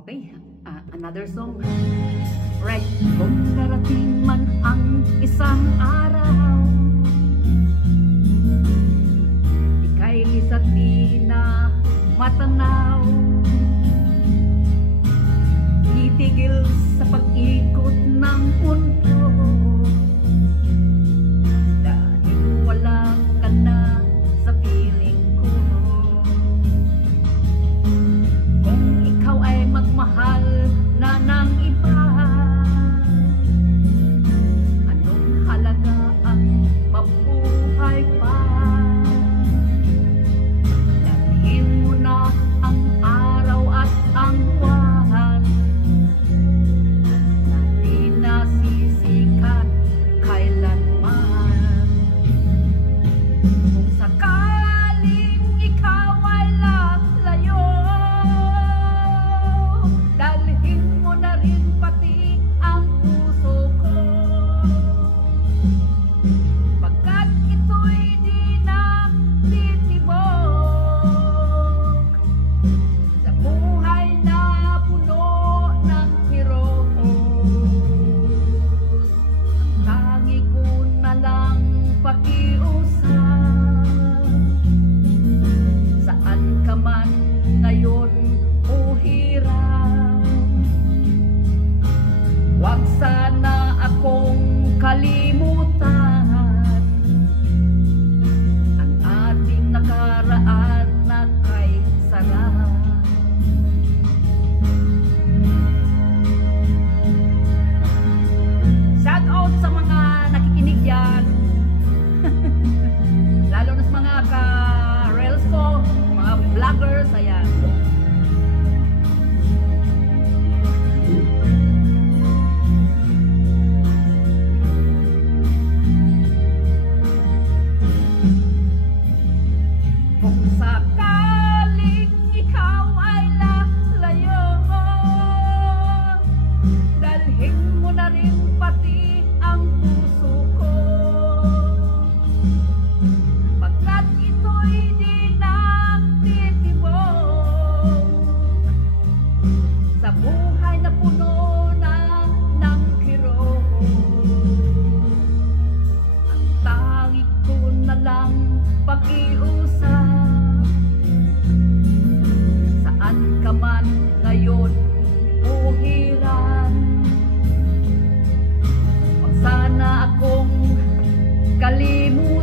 Okay, another song. Right. Kung darating man ang isang araw, ika'y lisa't di na matanaw, titigil sa pag-ikot ng mundo, dahil wala ka na sa piling ko. Kung ikaw ay magmahal na ng iba, anong halaga ang mabuhay pa? Dalhin mo na ang araw at ang buwan na di nasisikat kailanman. Kung sakaling ikaw ay lalayo, dalhin mo na rin pati ang puso ko, pagkat ito'y di na titibok sa buhay na puno ng kirot. Ang tangi ko na lang pakiusap, saan ka man ngayon o hirap, huwag sana akong kalimutan ang ating nakaraan na kay sarap. Shout out sa mga nakikinig dyan, lalo na sa mga ka-reels ko, mga vloggers, ayan. Kung sakaling ikaw ay lalayo, dalhin mo na rin pati ang puso ko, pagkat ito'y di na titibok sa buhay na puno na ng kirot. Ang tangi ko na lang pakiusap, saan ka man ngayon o hiran, huwag sana akong kalimutan